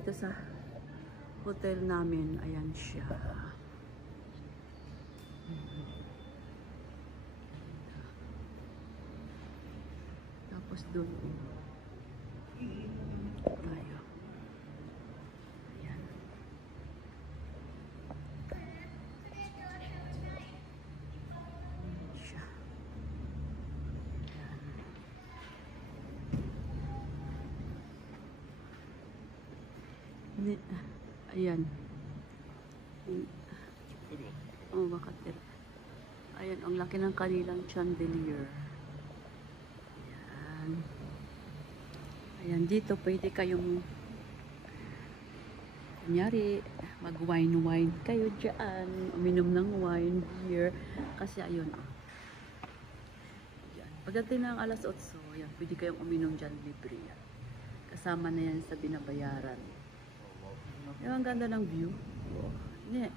dito sa hotel namin. Ayan siya. Tapos doon tayo. Ayan. Ayan siya. Ayan. Oh, bakit? Ayan, ang laki ng kanilang chandelier. Ayan. Ayan, dito pwede kayong kunyari, mag-wine kayo dyan. Uminom ng wine, beer. Kasi ayun, ayan. Pagdating ng alas 8, ayan, pwede kayong uminom dyan libre. Kasama na yan sa binabayaran. Yung ang ganda ng view. Hindi.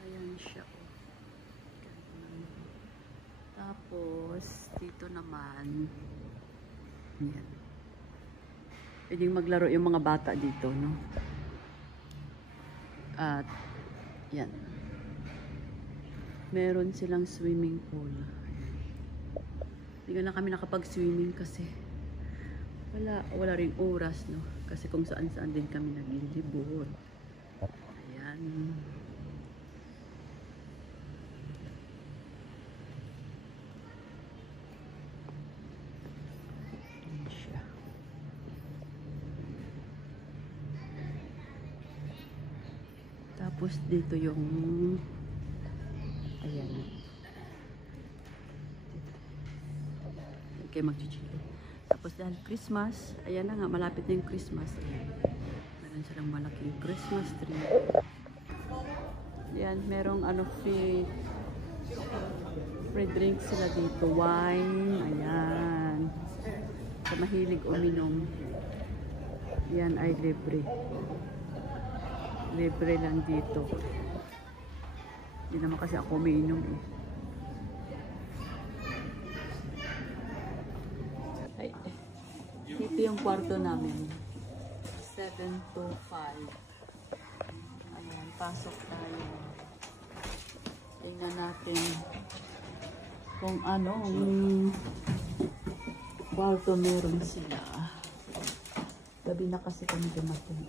Ayan siya. Tapos, dito naman. Ayan. Pwedeng maglaro yung mga bata dito, no? At, yan. Meron silang swimming pool. Hindi na kami nakapag-swimming kasi wala ring oras, no? Kasi kung saan-saan din kami naglilibot. Ayan. Ayan siya. Tapos dito yung ayan. Okay, mag-chichili. Tapos dahil Christmas, ayan na nga, malapit na yung Christmas. Ayan. Meron silang malaking Christmas tree. Ayan, merong free drink sila dito. Wine, ayan. Sa mahilig uminom. Ayan ay libre. Libre lang dito. Hindi naman kasi ako umiinom eh. Dito yung kwarto namin. 7 to 5. Ayan, pasok tayo. Tingnan natin kung anong kwarto meron sila. Gabi na kasi kami dumating.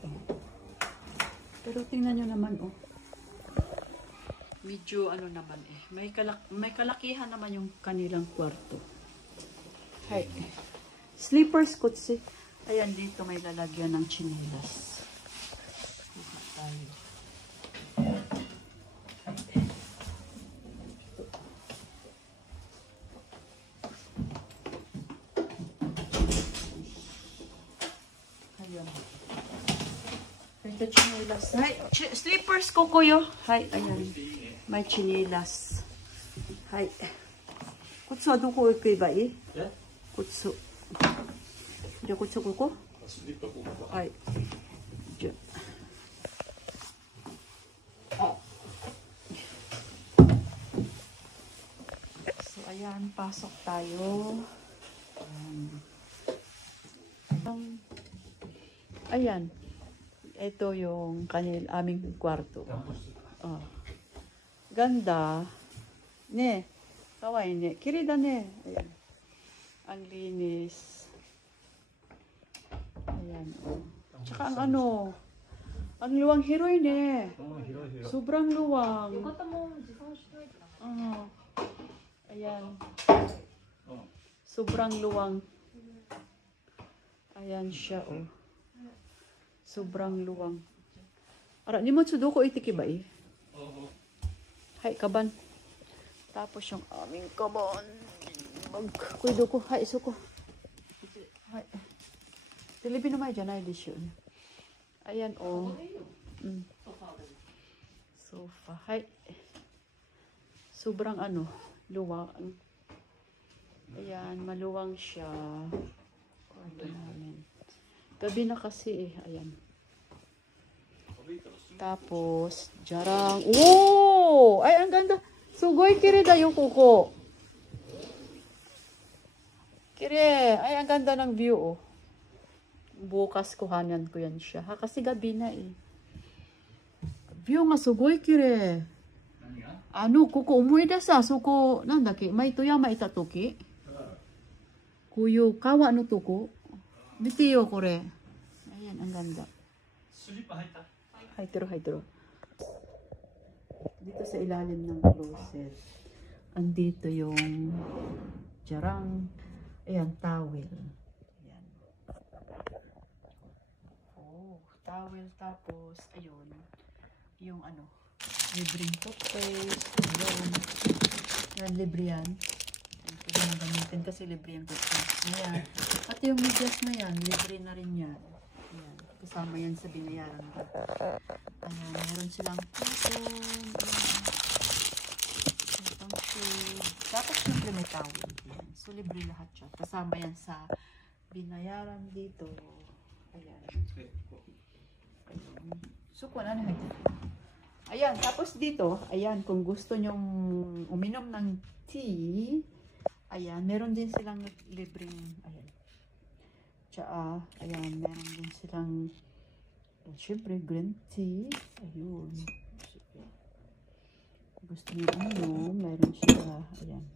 Pero tingnan nyo naman, oh. Medyo naman eh. May kalakihan naman yung kanilang kwarto. Hay. Sleepers kutsi. Ayan, dito may lalagyan ng chinelas. Dito tayo. Ayan. Ito chinelas. Hay, sleepers ko kuyo. Hay, ayan. May chinelas. Hay. Kutsu, ano ko ba eh? Kutsu.じゃあこっちここはい。じゃあ。So, ayan. Pasok tayo. Ayan. Ito yung aming kwarto. Oh. Ganda. Ne. Kawaii ne. Kirei da ne. Ayan. Ang linis. Ayan, oh. Tsaka ang ang luwang hiroy ne. Sobrang luwang. Ayan. Sobrang luwang. Ayan siya, oh. Sobrang luwang. Ara, nimotsu doko itiki ba eh? Hay, kaban. Tapos yung aming kaban. Magkuido ko. Hay, suko. Hay. Filipino may dyan ay disyon. Ayan, oh. Sofa. Hay. Sobrang luwang. Ayan, maluwang siya. Kwarto namin. Gabi na kasi eh. Ayan. Tapos, jarang. Oh! Ay, ang ganda. Sugoy kiri da yung kuko. Kiri. Ay, ang ganda ng view, oh. Bukas kuhanan ko yan siya. Ha, kasi gabi na eh. View nga sugoi kire. Kuko umuida sa suko nandaki may toyama itatoki. Kuyo kawa no toko. Bitiyo kore. Ayan ang ganda. Haitero. Dito sa ilalim ng closet. Andito yung jarang. Ayan, towel. Ayan. Oh, towel tapos ayun. Yung libreng toothpaste. Ayun. Yan, libre yan. Ito yung gamitin kasi libre yung toothpaste. Ayan. At yung medyas na yan, libre na rin yan. Ayan. Kasama yan sa binayaran ko. Ayan. Meron silang cotton. Ayan. Itong shade. Tapos siyempre may towel. Ayan. So, libre lahat siya. Kasama yan sa binayaran dito. Ayan. Ayan. So, kung ano ayan, tapos dito, ayan, kung gusto nyong uminom ng tea, ayan, meron din silang libreng, ayan, tsaa, ayan, meron din silang, syempre, green tea, ayun, gusto nyo uminom, meron siya, ayan,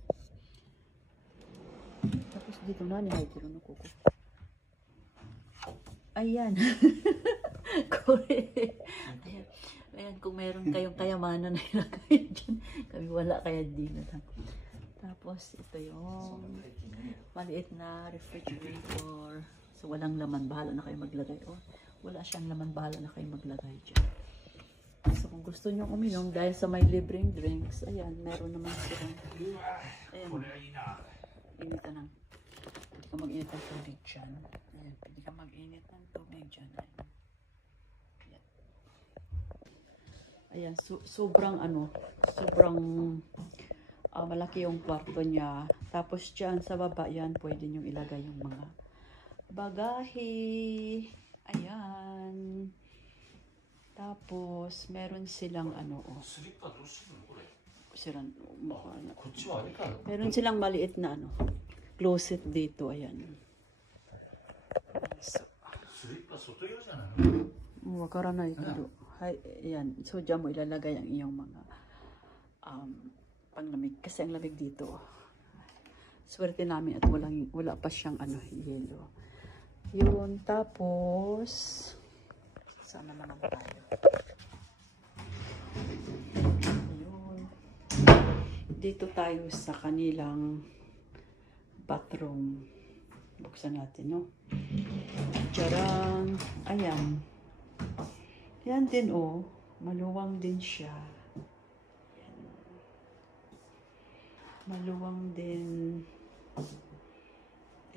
tapos dito na, nihaytiro na kuko, ayan, correct, ayan. Ayan, kung meron kayong kayamanan na ilagay dyan. Kami wala, kaya di na lang. Tapos, ito yung maliit na refrigerator. So, walang laman. Bahala na kayo maglagay. Oh, wala siyang laman. Bahala na kayo maglagay dyan. So, kung gusto nyo uminom, dahil sa may libreng drinks, ayan, meron naman silang. Ayan. Initan ng. Pwede ka mag-init ng tubig dyan. Ayan, pwede ka mag-init ng tubig dyan. Ayan. Ayan, sobrang malaki yung kwarto niya. Tapos dyan sa baba, yan, pwede nyo ilagay yung mga bagahe. Ayan. Tapos, meron silang meron silang maliit na closet dito. Ayan. So, wakara na ito. Ayan. So, dyan mo ilalagay ang iyong mga panglamig. Kasi ang lamig dito. Swerte namin at wala pa siyang yelo. Yun. Tapos, sana naman tayo. Yun. Dito tayo sa kanilang bathroom. Buksan natin, no? Tiyarang. Ayan. Yan din, oh. Maluwang din siya. Yan. Maluwang din.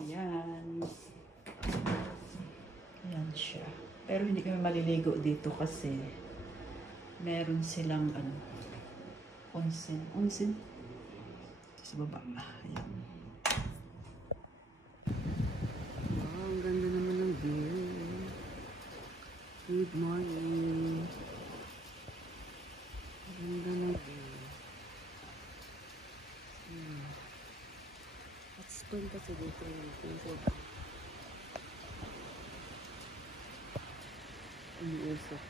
Ayan. Ayan siya. Pero hindi kami maliligo dito kasi meron silang onsen. Onsen? Ito sa baba. Ayan. Wow, ang ganda naman ng view. Good morning. Ganda na view. Let's go kasi dito yung pinto. Ang usok.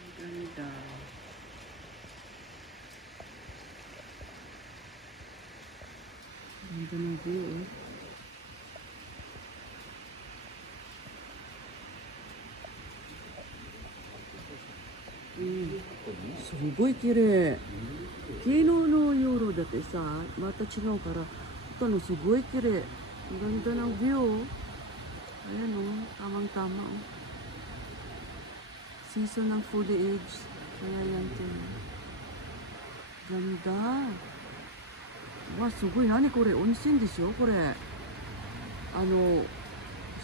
Ang ganda. Ang ganda ng view, eh.すごい綺麗。昨日の夜だってさ、また違うから、他のすごい綺麗。Ang ganda ng view. Ayan o, tamang-tama o. Season ng foliage. Kaya yan din. Ganda. Wow, すごい。何これ？温泉でしょこれ。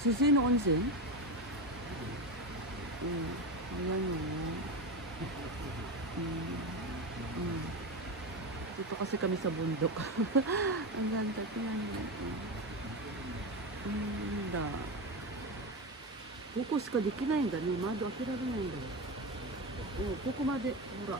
自然の温泉？ayan o. Dito kasi kami sa bundok. Ang ganda. Tingnan natin. Ang ganda. ここしかできないんだね。窓開けられないんだ。お、ここまでほら